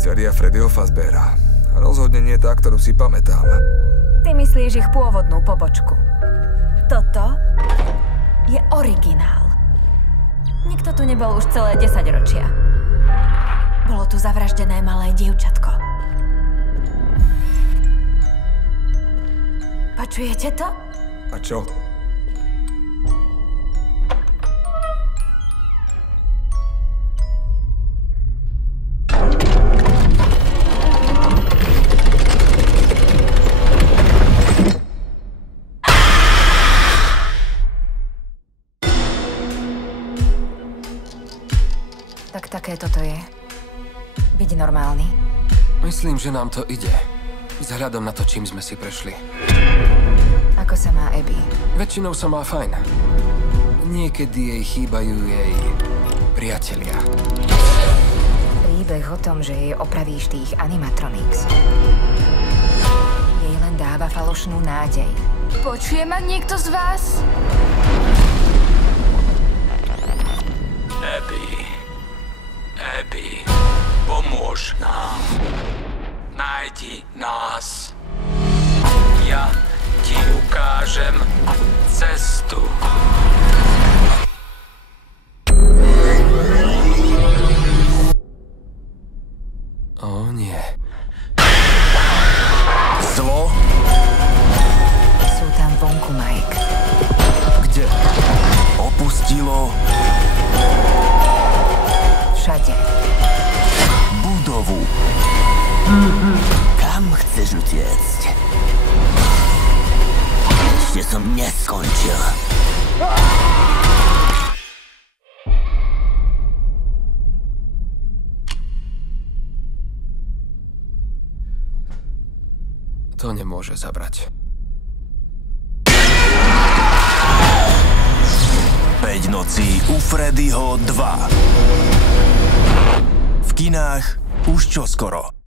Pizzeria Freddyho Fazbeara. Rozhodne nie tá, ktorú si pamätám. Ty myslíš ich pôvodnú pobočku. Toto je originál. Nikto tu nebol už celé 10 ročia. Bolo tu zavraždené malé dievčatko. Počujete to? A čo? Tak takéto to je. Byť normálny. Myslím, že nám to ide. Vzhľadom na to, čím sme si prešli. Ako sa má Abby? Väčšinou sa má fajn. Niekedy jej chýbajú jej priatelia. Príbeh o tom, že jej opravíš tých animatronics, jej len dáva falošnú nádej. Počuje ma niekto z vás? Abby, pomôž nám. Nájdi nás. Ja ti ukážem cestu. Ó, nie. Zlo? Sú tam vonku, Mike. Kde? Opustilo Všade. budovu. Kam chceš utiecť? Ešte som neskončil. To nemôže zabrať. 5 nocí u Freddyho 2. V kinách už čoskoro.